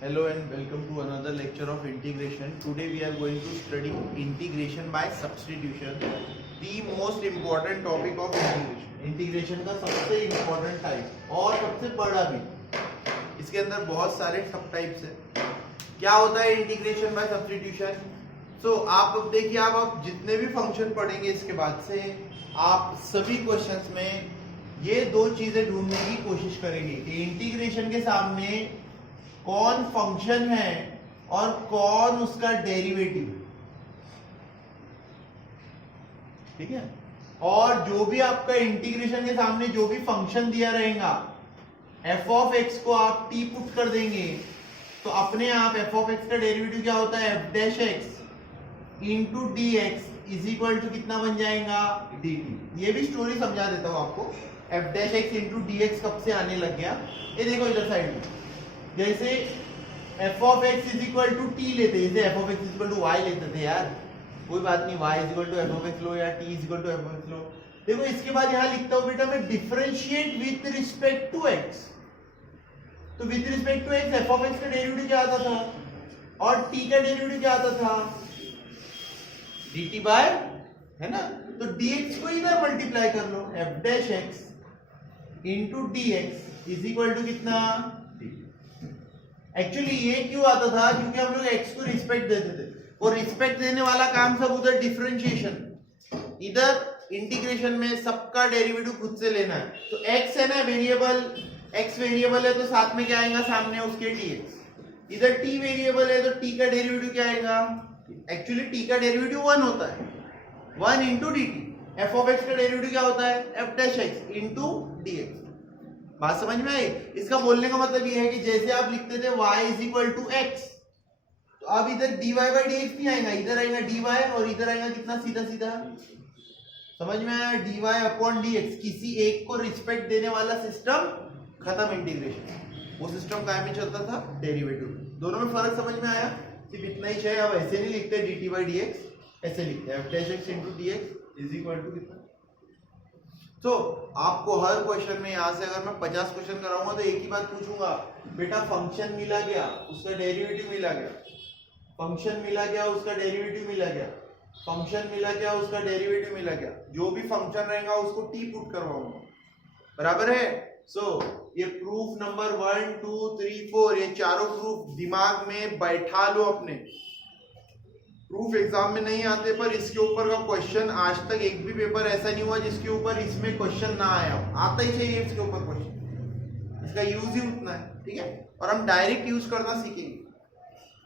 Hello and welcome to another lecture of integration. Today we are going to study integration by substitution, the most important topic of integration. Integration का सबसे important type और सबसे बड़ा भी. इसके अंदर बहुत सारे सब टाइप्स है. क्या होता है इंटीग्रेशन बाय सब्स्टिट्यूशन? सो आप अब देखिए, आप अब जितने भी फंक्शन पढ़ेंगे इसके बाद से आप सभी क्वेश्चंस में ये दो चीजें ढूंढने की कोशिश करेंगे कि इंटीग्रेशन के सामने कौन फंक्शन है और कौन उसका डेरिवेटिव. ठीक है. और जो भी आपका इंटीग्रेशन के सामने जो भी फंक्शन दिया रहेगा, एफ ऑफ एक्स को आप टी पुट कर देंगे तो अपने आप एफ ऑफ एक्स का डेरिवेटिव क्या होता है, f dash x into D x is equal to कितना बन जाएगा, डी टी. ये भी स्टोरी समझा देता हूं आपको. F dash x into D x कब से आने लग गया, ये देखो इधर साइड में. जैसे F of x is equal to T लेते, जैसे F of x is equal to Y लेते थे यार, कोई बात नहीं, y is equal to F of X लो या t is equal to F of X लो. देखो इसके बाद यहां लिखता हूं बेटा मैं differentiate with respect to x. तो with respect to x F of x का डेरिवेटिव क्या आता था और t का डेरिवेटिव क्या आता था, dt बाय, है ना. तो dx को इधर मल्टीप्लाई कर लो, f dash x into dx is equal to कितना. एक्चुअली ये क्यों आता था, क्योंकि हम लोग x को रिस्पेक्ट देते थे और रिस्पेक्ट देने वाला काम सब उधर डिफरेंशिएशन, इधर इंटीग्रेशन में सबका डेरिवेटिव खुद से लेना है. तो x है ना वेरिएबल, x वेरिएबल है तो साथ में क्या आएगा सामने उसके dx. इधर t वेरिएबल है तो t का डेरिवेटिव क्या आएगा, एक्चुअली t का डेरिवेटिव 1 होता है, 1 into D T. F of x का डेरिवेटिव क्या होता है, f dash x into D x. बात समझ में आई. इसका बोलने का मतलब ये है कि जैसे आप लिखते थे y is equal to x, तो अब इधर dy बाई डी एक्स नहीं आएगा, इधर आएगा dy और इधर आएगा कितना, सीधा सीधा. समझ में आया, dy अपॉन dx. किसी एक को रिस्पेक्ट देने वाला सिस्टम खत्म इंटीग्रेशन. वो सिस्टम कायम में चलता था डेरिवेटिव. दोनों में फर्क समझ में आया. सिर्फ इतना ही है, अब ऐसे नहीं लिखते dt बाई dx, ऐसे लिखते हैं f dash x into dx is equal to कितना. तो आपको हर क्वेश्चन में यहां से अगर मैं 50 क्वेश्चन कराऊंगा तो एक ही बात पूछूंगा, बेटा फंक्शन मिला गया उसका डेरिवेटिव मिला गया, फंक्शन मिला गया उसका डेरिवेटिव मिला गया, फंक्शन मिला गया उसका डेरिवेटिव मिला गया. जो भी फंक्शन रहेगा उसको टी पुट करवाऊंगा. बराबर है. सो ये प्रूफ नंबर 1 2 3 4 ये चारों प्रूफ दिमाग में बैठा लो अपने. प्रूफ एग्जाम में नहीं आते पर इसके ऊपर का क्वेश्चन आज तक एक भी पेपर ऐसा नहीं हुआ जिसके ऊपर इसमें क्वेश्चन ना आया. आता ही चाहिए इसके ऊपर क्वेश्चन, इसका यूज ही उतना है. ठीक है. और हम डायरेक्ट यूज करना सीखेंगे.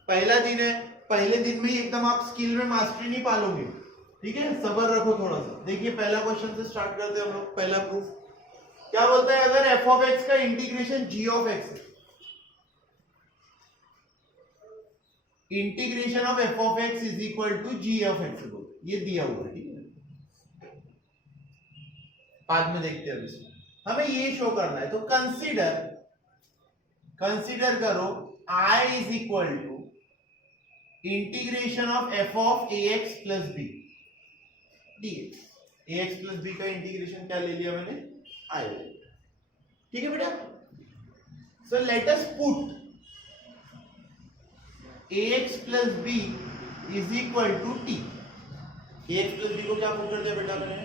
पहला दिन है, पहले दिन में ही एकदम आप स्किल में मास्टरी नहीं पालोगे. ठीक है, सब्र रखो थोड़ा सा. देखिए पहला क्वेश्चन से स्टार्ट करते हैं हम लोग. पहला प्रूफ क्या बोलता है, अगर एफ ऑफ एक्स का integration g of x, integration of f of x is equal to g of x, ये दिया हुआ है. ठीक है, बाद में देखते हैं. इसमें हमें ये शो करना है. तो कंसीडर करो I is equal to integration of f of a x plus b dx. A x plus b का इंटीग्रेशन क्या ले लिया मैंने, I. ठीक है बेटा. So let us put ax plus b is equal to t. ax plus b को क्या पुट कर दिया बेटा मैंने,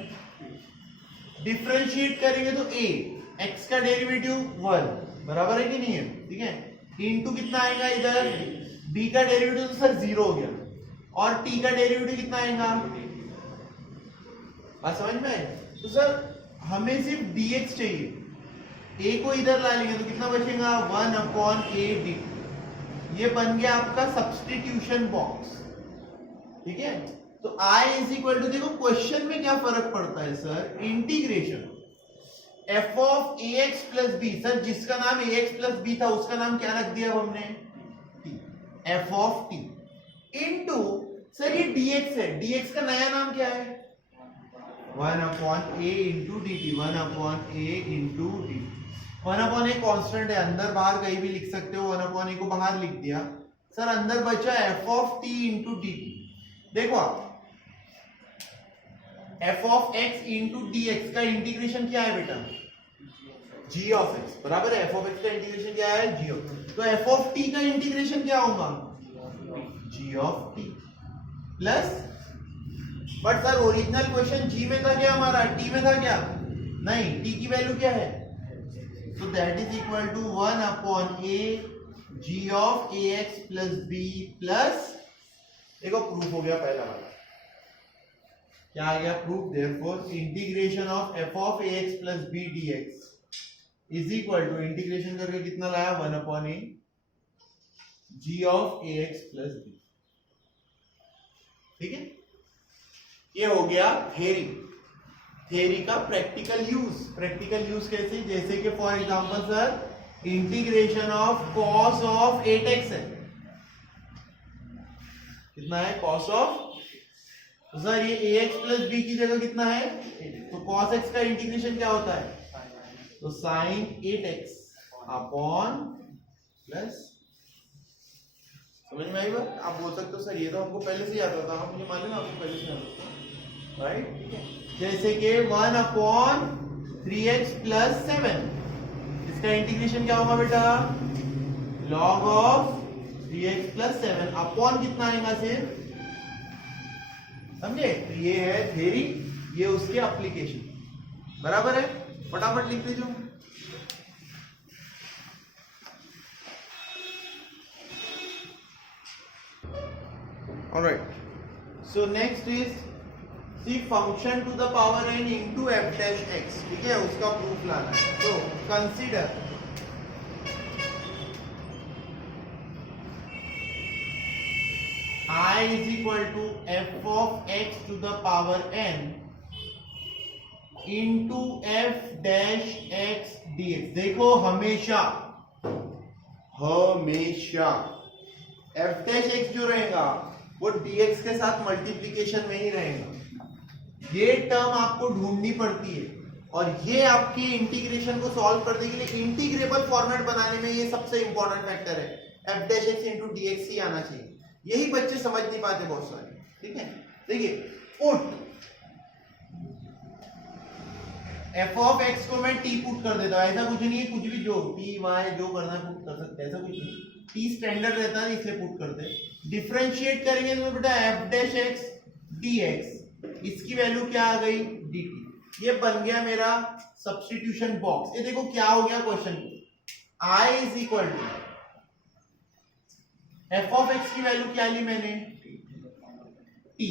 डिफरेंशिएट करेंगे तो a x का डेरिवेटिव 1 बराबर है कि नहीं है. ठीक है, इनटू कितना आएगा इधर, b का डेरिवेटिव तो सर 0 हो गया और t का डेरिवेटिव कितना आएगा. बात समझ में आए. तो सर हमें सिर्फ dx चाहिए, a को इधर ला लेंगे तो कितना बचेगा, 1 अपॉन a dt. ये बन गया आपका सब्स्टिट्यूशन बॉक्स. ठीक है. तो I इज इक्वल टू, देखो क्वेश्चन में क्या फर्क पड़ता है sir, integration f of ax plus b. Sir जिसका नाम ax प्लस बी था उसका नाम क्या रख दिया हमने, t. f of t into, sir ये dx है, dx का नया नाम क्या है, 1 upon a into D T. 1 upon a into D. 1 upon a constant है, अंदर बाहर कहीं भी लिख सकते हो. 1 अपॉन ए को बाहर लिख दिया. सर अंदर बचा F of T into D T. देखो आप F of X into D X का इंटीग्रेशन क्या है बेटा, जी ऑफ एक्स बराबर है एफ ऑफ एक्स का इंटीग्रेशन क्या है जी ऑफ, तो एफ ऑफ टी का इंटीग्रेशन क्या होगा G of T plus, but sir original question G में था क्या हमारा, टी में था क्या, नहीं टी की वैल्यू क्या है, so that is equal to 1 upon a g of ax plus b plus, देखो प्रूफ हो गया पहला वाला, क्या आ गया proof, therefore integration of f of ax plus b dx is equal to integration करके कितना लाया 1 upon a g of ax plus b, ठीक है। ये हो गया थ्योरी का प्रैक्टिकल यूज कैसे, जैसे कि for example sir integration of cos of 8x है, कितना है कॉस ऑफ, तो सर ये ax प्लस b की जगह कितना है, तो cos x का इंटीग्रेशन क्या होता है, तो sin 8x अपॉन प्लस, समझ में आई बात, आप बोल सकते हो सर ये तो हमको पहले से याद आता था, मुझे मालूम है आपको पहले से याद आता, राइट, ठीक है। जैसे कि 1 अपॉन 3x प्लस 7, इसका इंटीग्रेशन क्या होगा बेटा, log of 3x plus 7 upon कितना आएगा सिर्फ, समझे, ये है थ्योरी, ये उसके एप्लीकेशन, बराबर है, फटाफट लिख दीजिए। Alright, so next is see function to the power n into f dash x, ठीक है, उसका प्रूफ लाना है, तो consider I is equal to f of x to the power n into f dash x dx, देखो हमेशा f dash x जो रहेगा वो dx के साथ मल्टीप्लीकेशन में ही रहेगा, ये टर्म आपको ढूंढनी पड़ती है, और ये आपके इंटीग्रेशन को सॉल्व करने के लिए इंटीग्रेबल फॉर्मेट बनाने में ये सबसे इंपॉर्टेंट फैक्टर है, f dash x into dx ही आना चाहिए, यही बच्चे समझ नहीं पाते बहुत सारे, ठीक है। देखिए पुट f of x को मैं t पुट कर देता हूं, ऐसा कुछ नहीं है, कुछ भी जो t y जो करना है पुट कर सकते हैं, ऐसा कुछ नहीं, t स्टैंडर्ड रहता है इसलिए पुट करते हैं, डिफरेंशिएट करेंगे तो बेटा f dash x dx, इसकी वैल्यू क्या आ गई dt, ये बन गया मेरा सब्स्टिट्यूशन बॉक्स। ये देखो क्या हो गया क्वेश्चन को, I is equal to f of x की वैल्यू क्या ली मैंने t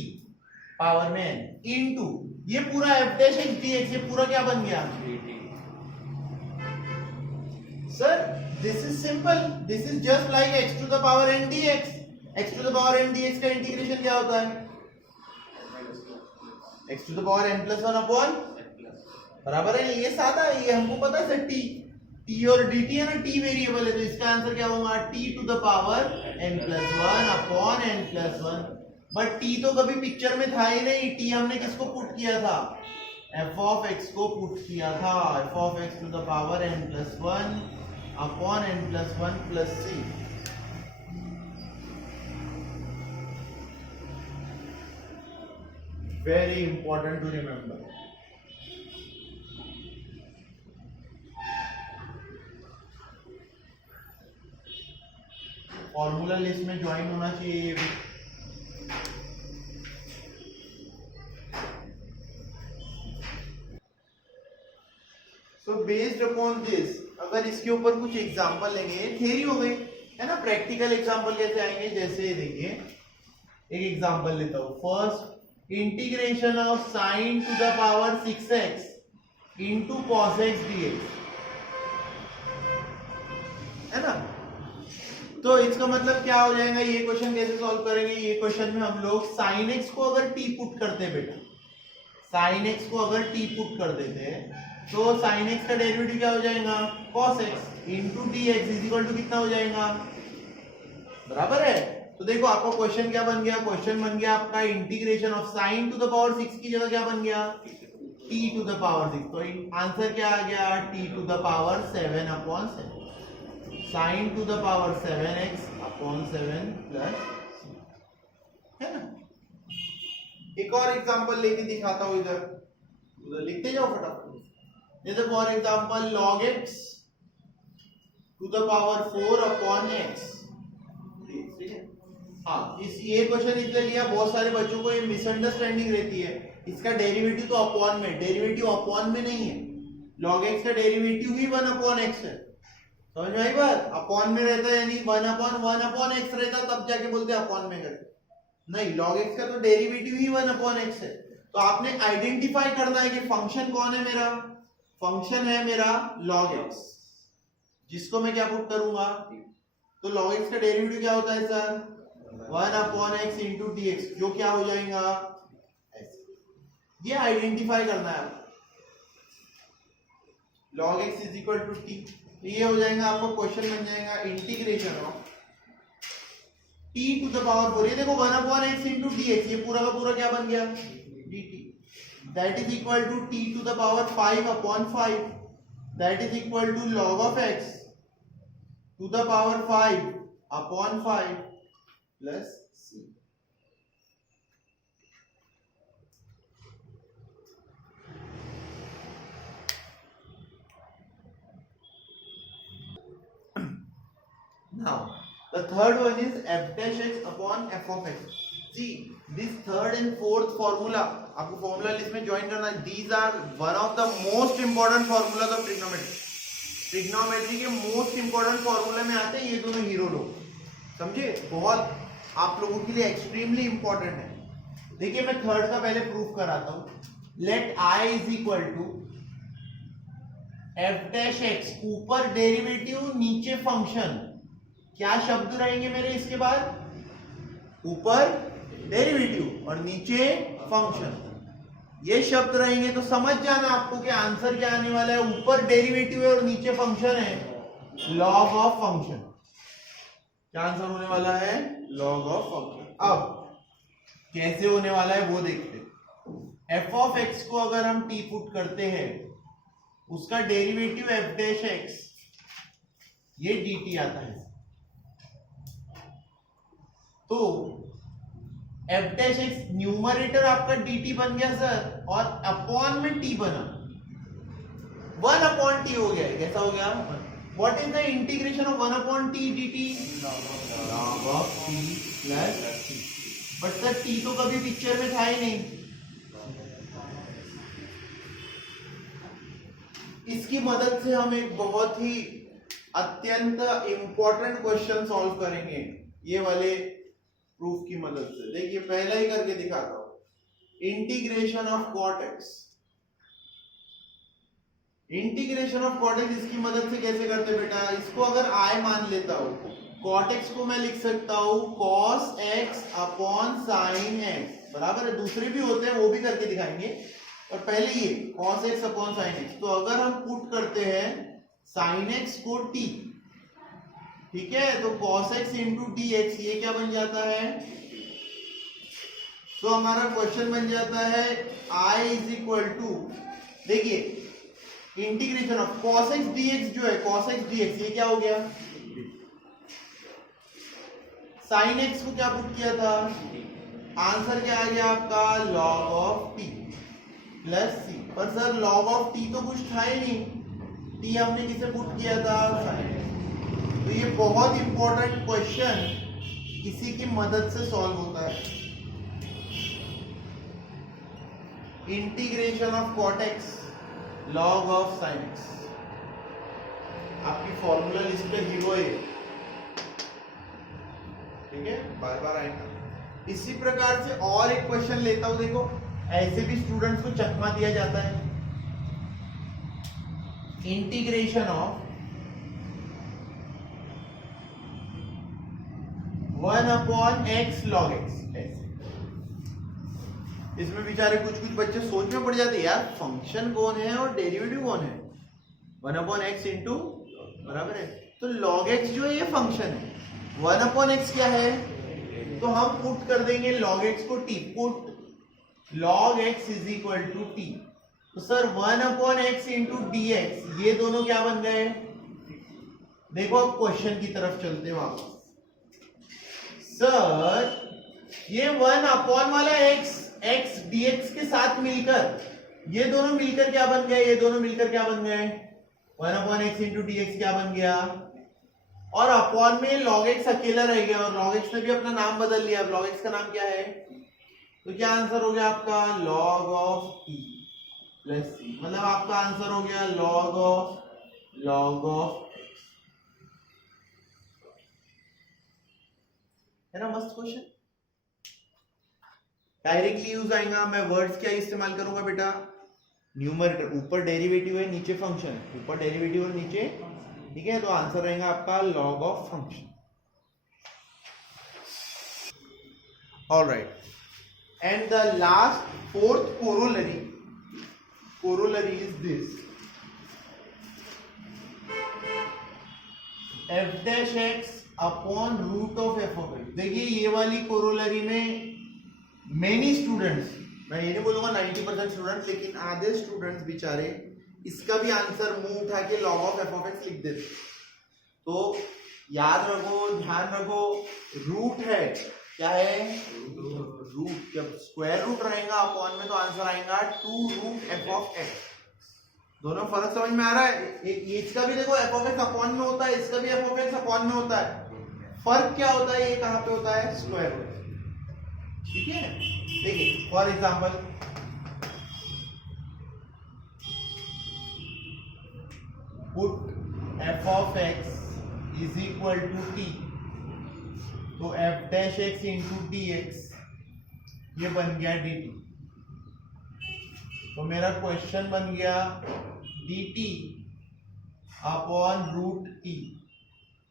पावर में n इनटू ये पूरा f dash x dx, ये पूरा क्या बन गया sir, this is simple, this is just like x to the power n dx, x to the power n dx का इंटीग्रेशन क्या होता है x to the power n plus 1 upon, बराबर है, ये सादा है, ये हमको पता है सर, t और dt है ना, t वेरिएबल है, तो इसका आंसर क्या होगा t to the power n plus 1 upon n plus 1, but t तो कभी पिक्चर में था ही नहीं, t हमने किसको पुट किया था, f of x को पुट किया था, f of x to the power n plus 1 upon n plus 1 plus c, very important to remember. Formula list में ज्वाइन होना चाहिए ये भी, सो बेस्ड अपॉन दिस अगर इसके ऊपर कुछ एग्जांपल लेंगे, थ्योरी हो गई है ना, प्रैक्टिकल एग्जांपल कैसे आएंगे, जैसे देखिए एक एग्जांपल लेता हूं, first integration of sine to the power 6x into cos x dx, है ना, तो इसका मतलब क्या हो जाएगा, ये क्वेश्चन कैसे सॉल्व करेंगे, ये क्वेश्चन में हम लोग sin x को अगर t पुट करते बेटा, sin x को अगर t पुट कर देते तो sin x का डेरिवेटिव क्या हो जाएगा cos x into dx is equal to कितना हो जाएगा, बराबर है, तो देखो आपका क्वेश्चन क्या बन गया, क्वेश्चन बन गया आपका integration of sin to the power 6 की जगह क्या बन गया t टू द पावर 6, तो आंसर क्या आ गया t to the power 7 upon 7, sin to the power 7x upon 7 plus, है ना। एक और एग्जांपल लेके दिखाता हूं, इधर उधर लिखते जाओ फटाफट, जैसे for example log x to the power 4 upon x, ठीक है। हाँ, इस ये क्वेश्चन इसलिए लिया, बहुत सारे बच्चों को ये मिसअंडरस्टैंडिंग रहती है, इसका डेरिवेटिव तो अपॉन में, डेरिवेटिव अपॉन में नहीं है, log x का डेरिवेटिव ही 1 अपॉन x है, समझ में आई बात। अपॉन में रहता है यानी 1 अपॉन x रहता, तब जाके बोलते हैं अपॉन में करके, नहीं, log x का तो डेरिवेटिव ही 1 अपॉन x है। तो आपने आइडेंटिफाई करना है कि फंक्शन कौन है मेरा, फंक्शन है मेरा log x, जिसको मैं क्या पुट करूंगा, तो log x का डेरिवेटिव क्या होता है sir, 1 upon x into D x, जो क्या हो जाएगा ऐसे, ये आइडेंटिफाई करना है आपको। log x is equal to t, ये हो जाएगा आपको, क्वेश्चन बन जाएगा integration of t to the power 4, ये देखो 1 upon x into D x, ये पूरा का पूरा क्या बन गया dt, that is equal to t to the power 5 upon 5, that is equal to log of x to the power 5 upon 5 plus c। Now the third one is f dash x upon f of x. See this third and fourth formula, आपको formula list में join करना है, these are one of the most important formulas of trigonometry. Trigonometry के most important फॉर्मूले में आते हैं ये दोनों हीरो लोग, समझे, बहुत आप लोगों के लिए एक्सट्रीमली इंपॉर्टेंट है। देखिए मैं थर्ड का पहले प्रूफ कराता हूं। Let I is equal to f dash x, ऊपर डेरिवेटिव नीचे फंक्शन, क्या शब्द रहेंगे मेरे इसके बाद, ऊपर डेरिवेटिव और नीचे फंक्शन, ये शब्द रहेंगे तो समझ जाना आपको कि आंसर क्या आने वाला है, ऊपर डेरिवेटिव है और नीचे फंक्शन है, लॉग ऑफ फंक्शन, क्या आंसर होने वाला है, लॉग ऑफ फंक्शन। अब कैसे होने वाला है वो देखते हैं। एफ ऑफ एक्स को अगर हम टी पुट करते हैं, उसका डेरिवेटिव एफ डैश एक्स, ये dt आता है, तो एफ डैश एक्स न्यूमरेटर आपका dt बन गया सर, और अपॉन में t बना, 1 अपॉन t हो गया, कैसा हो गया, what is the integration of 1 upon t dt, log of t plus t, but sir t तो कभी पिक्चर में था ही नहीं, इसकी मदद से हम एक बहुत ही अत्यंत इंपॉर्टेंट क्वेश्चन सॉल्व करेंगे ये वाले प्रूफ की मदद से। देखिए पहला ही करके दिखाता हूं, integration of cot x, integration of cot x इसकी मदद से कैसे करते बेटा, इसको अगर आई मान लेता हूं, कॉट एक्स को मैं लिख सकता हूं cos x upon sine x, बराबर है, दूसरे भी होते हैं वो भी करके दिखाएंगे, और पहले ये cos x upon sine x, तो अगर हम पुट करते हैं साइन एक्स को टी, ठीक है, तो cos x into D x, ये क्या बन जाता है, तो हमारा क्वेश्चन बन जाता है I इज इक्वल टू, देखिए integration of cos x dx जो है, cos x dx ये क्या हो गया, sin x को क्या पुट किया था, आंसर क्या आ गया आपका, log of t plus c, पर सर log ऑफ t तो कुछ था ही नहीं, t हमने किसे पुट किया था, sin x, तो ये बहुत इंपॉर्टेंट क्वेश्चन इसी की मदद से सॉल्व होता है। Integration of cot x log of sine x, आपकी फॉर्मूला लिस्ट पे हीरो है, ठीक है, बार बार आएगा। इसी प्रकार से और एक क्वेश्चन लेता हूं, देखो ऐसे भी स्टूडेंट्स को चकमा दिया जाता है, integration of 1 upon x log x, ऐसे इसमें बेचारे कुछ बच्चे सोच में पड़ जाते यार फंक्शन कौन है और डेरिवेटिव कौन है, 1 अपॉन x इंटू, बराबर है, तो log x जो है ये फंक्शन है, 1 अपॉन x क्या है, तो हम पुट कर देंगे log x को t, put log x is equal to t, तो sir 1 upon x into D x, ये दोनों क्या बन गए, देखो अब क्वेश्चन की तरफ चलते वापस, सर ये 1 अपॉन वाला x dx के साथ मिलकर ये दोनों मिलकर क्या बन गए, ये दोनों मिलकर क्या बन गए, 1/x इंटू डी एक्स क्या बन गया, और अपॉन में log x अकेला रह गया, और log x ने भी अपना नाम बदल लिया। अब log x का नाम क्या है, तो क्या आंसर हो गया आपका log of e plus c, मतलब आपका आंसर हो गया log ऑफ x। है ना मस्त क्वेश्चन, डायरेक्टली यूज आएगा। मैं वर्ड्स क्या इस्तेमाल करूंगा बेटा, न्यूमरेटर, ऊपर डेरिवेटिव है नीचे फंक्शन, ऊपर डेरिवेटिव और नीचे, ठीक है, तो आंसर रहेगा आपका log of function. Alright, and the last fourth corollary is this, f dash x upon root of f of x। देखिए ये वाली corollary में मेनी स्टूडेंट्स, मैं ये नहीं बोलूंगा 90% स्टूडेंट्स, लेकिन आधे स्टूडेंट्स बेचारे इसका भी आंसर मुंह उठा के log of f of x लिख देते। तो याद रखो, ध्यान रखो, रूट है, क्या है रूट, जब स्क्वायर रूट रहेगा अपॉन में तो आंसर आएगा 2 रूट f of x। दोनों फर्क समझ में आ रहा है, इसका भी देखो f of x अपॉन में होता है, इसका भी f of x अपॉन में होता है, फर्क क्या होता है, ये कहां पे होता है, स्क्वायर रूट। ठीक है, देखिए for example put f of x is equal to t, तो f dash x into D x ये बन गया dt। तो मेरा क्वेश्चन बन गया dt upon root t,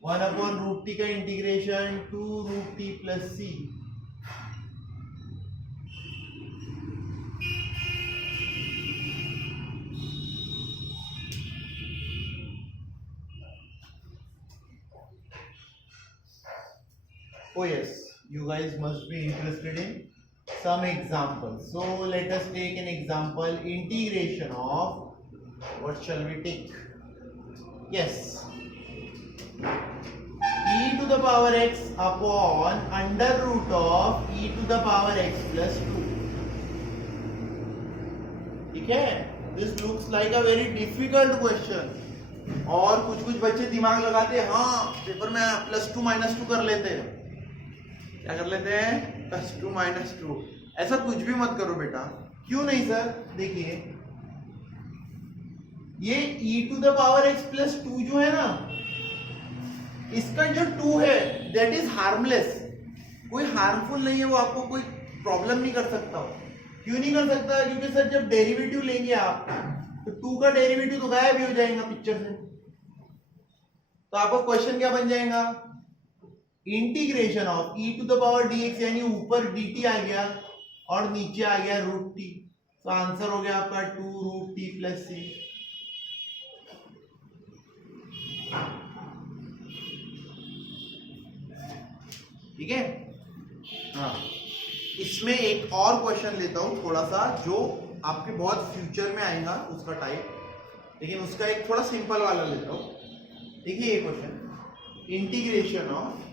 1 upon root t का integration 2 root t plus c। Oh yes, you guys must be interested in some examples. So let us take an example, integration of, what shall we take? Yes, e to the power x upon under root of e to the power x plus 2. ठीक है, this looks like a very difficult question. और कुछ बच्चे दिमाग लगाते हैं, हाँ paper में +2 -2 कर लेते हैं, क्या कर लेते हैं, +2 -2। ऐसा कुछ भी मत करो बेटा, क्यों नहीं सर, देखिए ये e to the power x plus 2 जो है ना, इसका जो 2 है दैट इज हार्मलेस, कोई हार्मफुल नहीं है, वो आपको कोई प्रॉब्लम नहीं कर सकता हो। क्यों नहीं कर सकता, क्योंकि सर जब डेरिवेटिव लेंगे आप तो 2 का डेरिवेटिव तो गायब ही हो जाएगा पिक्चर से। तो आपका क्वेश्चन क्या बन जाएगा, integration of e to the power dx, यानी ऊपर dt आ गया और नीचे आ गया रूट t, तो आंसर हो गया आपका 2 रूट t प्लस c। ठीक है, हाँ, इसमें एक और क्वेश्चन लेता हूं थोड़ा सा, जो आपके बहुत फ्यूचर में आएगा उसका टाइप, लेकिन उसका एक थोड़ा सिंपल वाला लेता हूं। देखिए ये question, integration of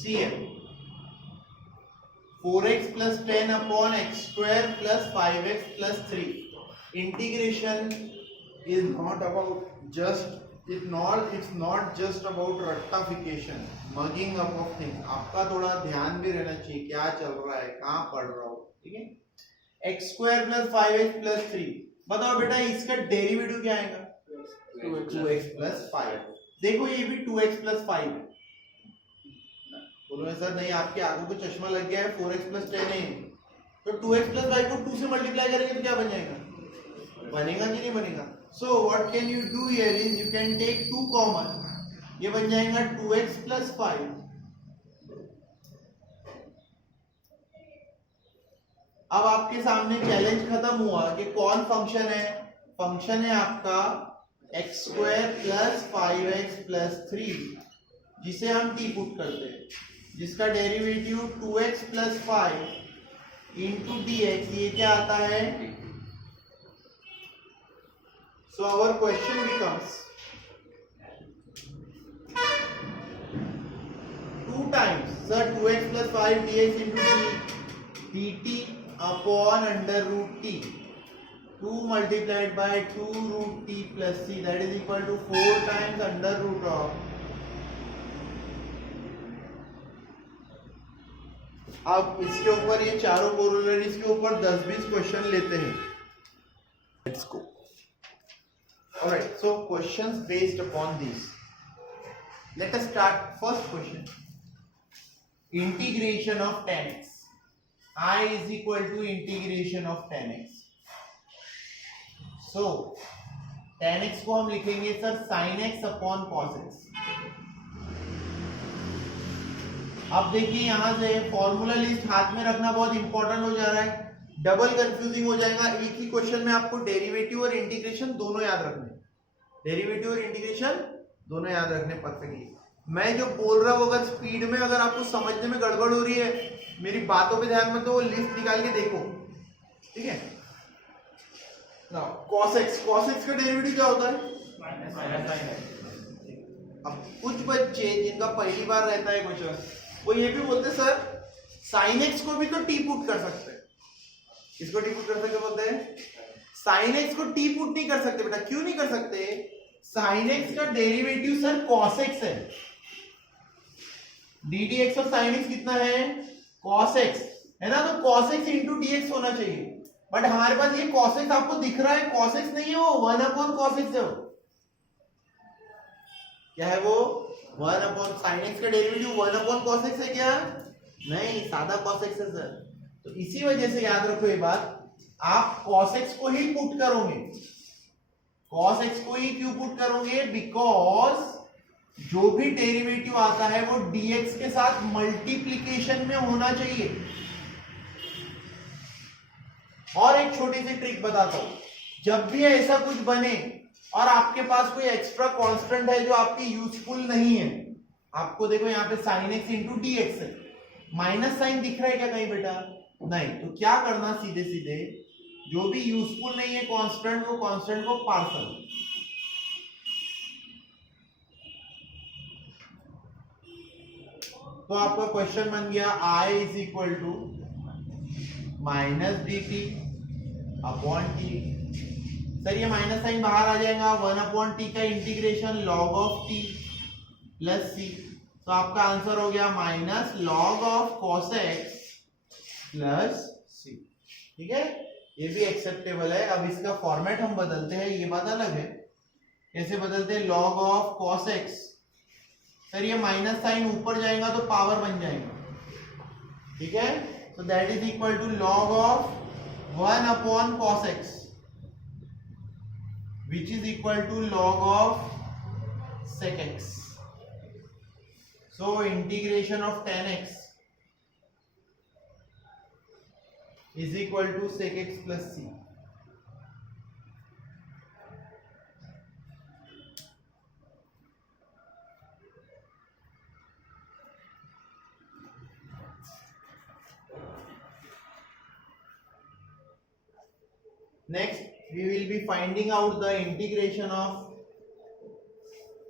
CM 4x plus 10 upon x square plus 5x plus 3. Integration is not about it's not just about rectification, mugging up of things. आपका थोड़ा ध्यान भी रहना चाहिए, क्या चल रहा है, कहाँ पढ़ रहा हो। ठीक है, x square plus 5x plus 3, बताओ बेटा इसका डेरिवेटिव क्या आएगा, 2x plus 5। देखो ये भी 2x plus 5 है, बोलो सर नहीं आपके आंखों को चश्मा लग गया है, 4x plus 10 है, तो 2x plus 5 को 2 से मल्टीप्लाई करेंगे तो क्या बन जाएगा, बनेगा कि नहीं बनेगा। So what can you do here is you can take 2 common, ये बन जाएगा 2x plus 5। अब आपके सामने चैलेंज खत्म हुआ कि कौन फंक्शन है, फंक्शन है आपका x square plus 5x plus 3, जिसे हम t पुट करते हैं। जिसका derivative 2x plus 5 into D x, ये क्या आता है? So our question becomes 2 times sir 2x plus 5 dx into dt upon under root t, 2 multiplied by 2 root t plus c, that is equal to 4 times under root of. अब इसके ऊपर ये चारों corollaries के ऊपर 10-20 क्वेश्चन लेते हैं. Let's go. Alright, so questions based upon this. Let us start. First question, integration of tan x. I is equal to integration of tan x. So tan x को हम लिखेंगे sir sin x upon cos x. अब देखिए यहां से formula list हाथ में रखना बहुत इंपॉर्टेंट हो जा रहा है, डबल कंफ्यूजिंग हो जाएगा. एक ही क्वेश्चन में आपको डेरिवेटिव और इंटीग्रेशन दोनों याद रखने, डेरिवेटिव और इंटीग्रेशन दोनों याद रखने परफेक्टली. मैं जो बोल रहा हूँ अगर स्पीड में अगर आपको समझने में गड़बड़ हो रही है, मेरी बातों पे ध्यान मत दो, वो लिस्ट निकाल के देखो, ठीक है. नाउ cos x का डेरिवेटिव क्या होता है? अब कुछ बच्चे जिनका पहली बार रहता है क्वेश्चन, वो ये भी बोलते सर sin x को भी तो t पुट कर सकते हैं. किसको t पुट कर सकते बोलते हैं? sin x को t पुट नहीं कर सकते बेटा. क्यों नहीं कर सकते? sin x का डेरिवेटिव सर cos x है. डी डी एक्स और साइन एक्स कितना है? cos x है ना, तो cos x into D x होना चाहिए. बट हमारे पास ये cos x आपको दिख रहा है, cos x नहीं है, वो 1 अपॉन cos x है. वो क्या है? वो 1 अपॉन साइन एक्स का डेरिवेटिव 1 अपॉन cos x है क्या? नहीं, सादा cos x है सर. तो इसी वजह से याद रखो ये बात, आप cos x को ही पुट करोगे. cos x को ही क्यों पुट करोगे? बिकॉज जो भी डेरिवेटिव आता है वो dx के साथ मल्टीप्लीकेशन में होना चाहिए. और एक छोटी सी ट्रिक बताता हूं, जब भी ऐसा कुछ बने और आपके पास कोई एक्स्ट्रा कांस्टेंट है जो आपकी यूजफुल नहीं है, आपको देखो यहाँ पे sin x into D x है, माइनस साइन दिख रहा है क्या कहीं बेटा? नहीं. तो क्या करना, सीधे सीधे जो भी यूजफुल नहीं है कांस्टेंट, वो कांस्टेंट को पार्सल. तो आपका क्वेश्चन बन गया I is equal to minus D T upon T. Sir ये माइनस साइन बाहर आ जाएगा, 1 अपॉन टी का integration log of T plus C. तो आपका आंसर हो गया minus log of cos x plus C. ठीक है, ये भी एक्सेप्टेबल है. अब इसका फॉर्मेट हम बदलते हैं, ये बात अलग है. कैसे बदलते हैं? log of cos x. Sir ये माइनस साइन ऊपर जाएगा तो पावर बन जाएगा, ठीक है. तो that is equal to log of 1 upon cos x which is equal to log of sec x. So integration of tan x is equal to sec x plus c. Next, we will be finding out the integration of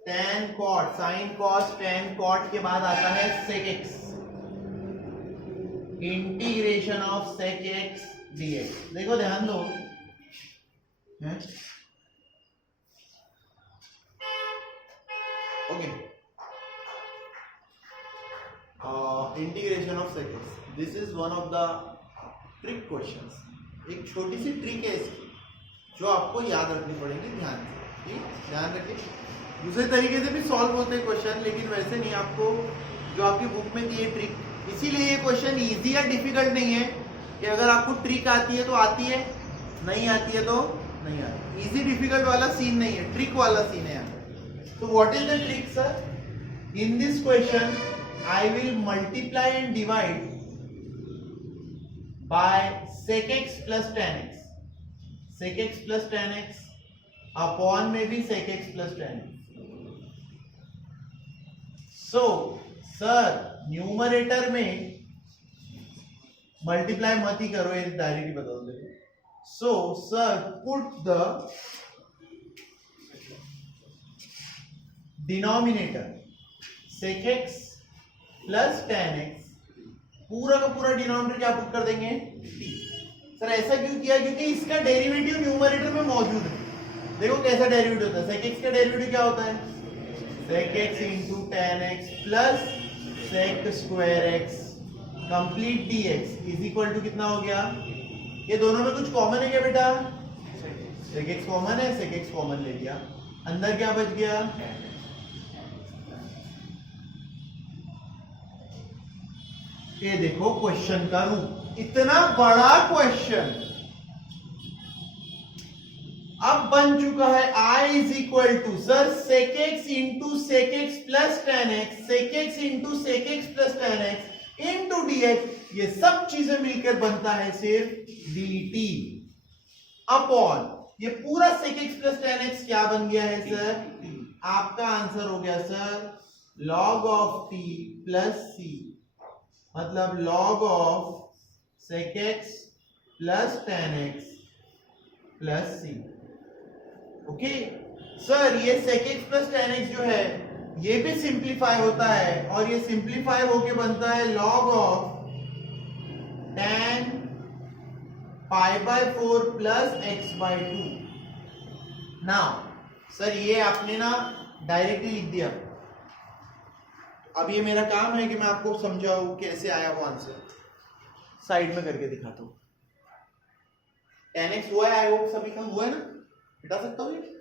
tan cot, sin cos tan cot के बाद आता है sec x. Integration of sec x dx. देखो ध्यान दो, okay. Integration of sec x. This is one of the trick questions. एक छोटी सी trick है इसकी जो आपको याद रखनी पड़ेगी. ध्यान से, ठीक, ध्यान रखिए. दूसरे तरीके से भी सॉल्व होते हैं क्वेश्चन, लेकिन वैसे नहीं. आपको जो आपकी बुक में दी है ट्रिक, इसीलिए ये क्वेश्चन इजी या डिफिकल्ट नहीं है कि अगर आपको ट्रिक आती है तो आती है, नहीं आती है तो नहीं आती. इजी डिफिकल्ट वाला सीन नहीं है, ट्रिक वाला सीन है यहाँ. तो what is the trick sir? In this question I will multiply and divide by sec x plus tan x. sec x plus tan x upon में भी sec x plus tan x. So sir numerator में multiply मत ही करो, ये directly बता दो। So sir put the denominator sec x plus tan x, पूरा का पूरा डिनोमिनेटर क्या पुट कर देंगे t। सर ऐसा क्यों किया? क्योंकि इसका डेरिवेटिव न्यूमरेटर में मौजूद है। देखो कैसा डेरिवेटिव होता है, sec x का डेरिवेटिव क्या होता है? sec x into tan x plus sec square x complete dx is equal to कितना हो गया? ये दोनों में कुछ कॉमन है क्या बेटा? sec x कॉमन है, sec x कॉमन ले लिया, अंदर क्या बच गया? ये देखो क्वेश्चन का रूप, इतना बड़ा क्वेश्चन अब बन चुका है। I is equal to sir sec x into sec x plus tan x, sec x into sec x plus tan x into dx, ये सब चीजें मिलकर बनता है सिर्फ dt अपॉन ये पूरा sec x plus tan x क्या बन गया है सर? आपका आंसर हो गया sir log of t plus c, मतलब log of sec x plus tan x plus c। Okay sir, ये sec x plus tan x जो है ये भी सिंप्लीफाई होता है और ये सिंप्लीफाई होके बनता है log of tan pi by 4 plus x by 2। Now sir ये आपने ना डायरेक्टली लिख दिया, अब ये मेरा काम है कि मैं आपको समझाऊं कैसे आया वो आंसर। साइड में करके दिखाता हूं। tan x हुआ है, आई होप सभी का हुआ है ना, हटा सकता हूं ये?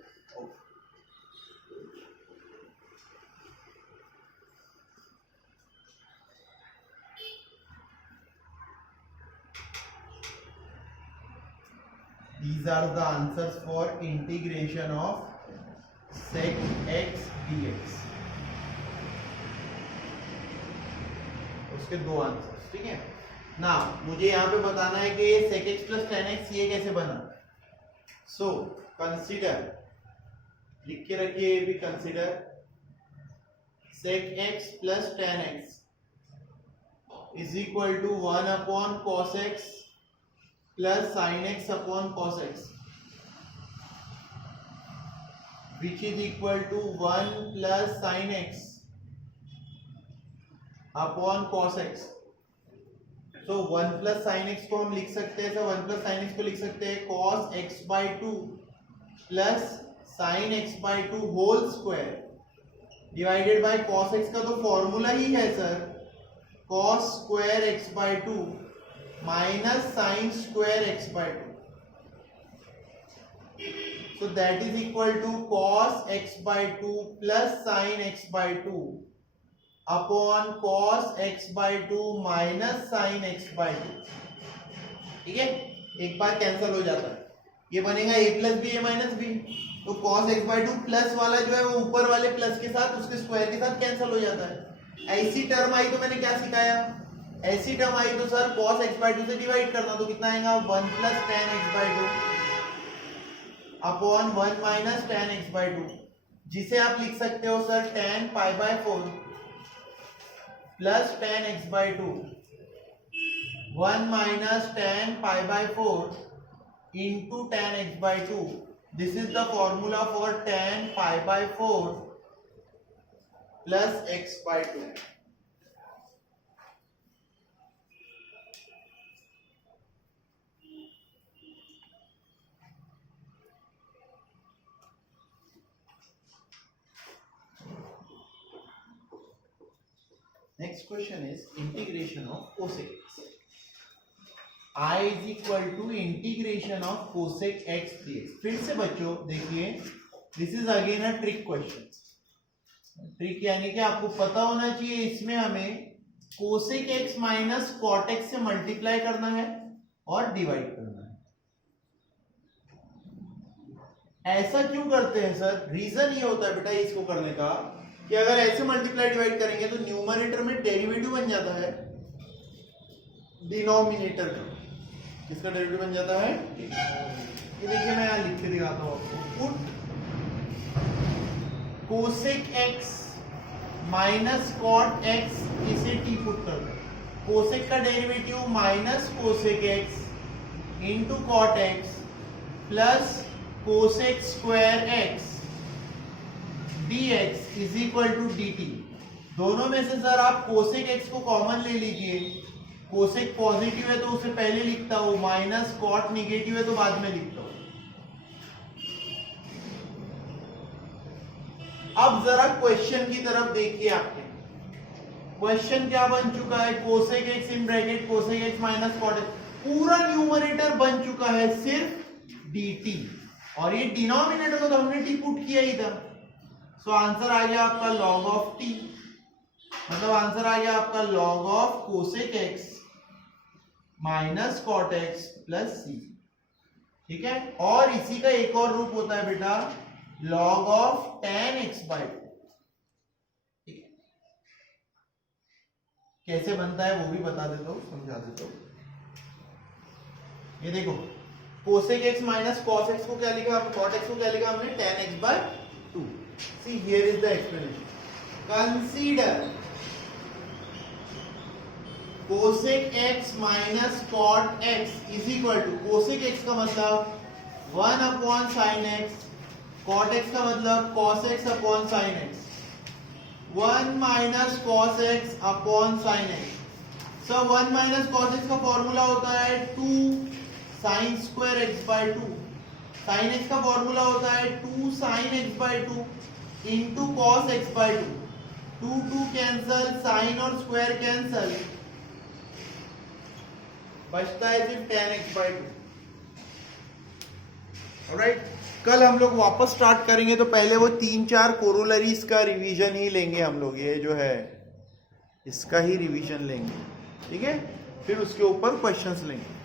These are the answers for integration of sec x dx। उसके दो आंसर्स, ठीक है ना। मुझे यहाँ पे बताना है कि sec x plus tan x ये कैसे बना। सो कंसीडर, लिख के रखिए ये भी, consider sec x plus tan x is equal to 1 upon cos x plus sin x upon cos x, which is equal to 1 plus sin x upon cos x। तो 1 plus sin x को हम लिख सकते हैं, 1 plus sin x को लिख सकते हैं cos x by 2 plus sin x by 2 whole square divided by cos x का तो फॉर्मूला ही है sir cos square x by 2 minus sin square x by 2। so that is equal to cos x by 2 plus sin x by 2 upon cos x by 2 minus sin x by 2। ठीक है, एक बार cancel हो जाता है, ये बनेगा a plus b, a minus b. तो cos x by 2 plus वाला जो है वो ऊपर वाले प्लस के साथ उसके स्क्वायर के साथ कैंसिल हो जाता है। ऐसी टर्म आई तो मैंने क्या सिखाया, ऐसी टर्म आई तो सर cos x by 2 से डिवाइड करना, तो कितना आएगा 1 plus tan x by 2 upon 1 minus tan x by 2, जिसे आप लिख सकते हो sir tan pi by 4 plus tan x by 2 1 minus tan pi by 4 into tan x by 2। This is the formula for tan pi by 4 plus x by 2। Next question is integration of cosec x. I is equal to integration of cosec x dx। फिर से बच्चों देखिए, this is again a trick question। Trick यानी कि आपको पता होना चाहिए इसमें हमें cosec x minus cot x से मल्टीप्लाई करना है और डिवाइड करना है। ऐसा क्यों करते हैं सर? रीजन ये होता है बेटा इसको करने का कि अगर ऐसे मल्टीप्लाई डिवाइड करेंगे तो न्यूमरेटर में डेरिवेटिव बन जाता है डिनोमिनेटर का। किसका डेरिवेटिव बन जाता है? ये देखिए मैं यहां लिख के दिखाता हूं आपको। Put cosec x minus cot x, इसे टी पुट कर दो, कोसेक का derivative minus cosec x into cot x plus cosec square x dx is equal to dt। दोनों में से सर आप कोसेक एक्स को कॉमन ले लीजिए, कोसेक पॉजिटिव है तो उसे पहले लिखता हूं, माइनस कॉट निगेटिव है तो बाद में लिखता हूं। अब जरा क्वेश्चन की तरफ देखिए, आपके क्वेश्चन क्या बन चुका है, cosec x in bracket cosec x minus cot x, पूरा न्यूमरेटर बन चुका है सिर्फ dt, और ये डिनोमिनेटर को तो हमने टी पुट किया ही था। सो आंसर आ गया आपका log ऑफ टी, मतलब आंसर आ गया आपका log of cosec x minus cot x plus C. ठीक है, और इसी का एक और रूप होता है बेटा log of tan x by to. कैसे बनता है वो भी बता देता हूं, समझा देता हूं। ये देखो, cosec x minus cos x को क्या लिखा, कॉट एक्स को क्या लिखा हमने, tan x by to. See, here is the explanation. Consider cosec x minus cot x is equal to, cosec x का मतलब 1 upon sin x, cot x का मतलब cos x upon sin x, 1 minus cos x upon sin x। So 1 minus cos x का formula होता है 2 sin square x by 2, sin x का formula होता है 2 sin x by 2 into cos x by two, 2 cancel, sine और square cancel, बचता है सिर्फ tan x by two. Alright, कल हम लोग वापस स्टार्ट करेंगे तो पहले वो 3-4 कोरोलरीज का रिवीजन ही लेंगे हम लोग, ये जो है इसका ही रिवीजन लेंगे, ठीक है, फिर उसके ऊपर क्वेश्चंस लेंगे।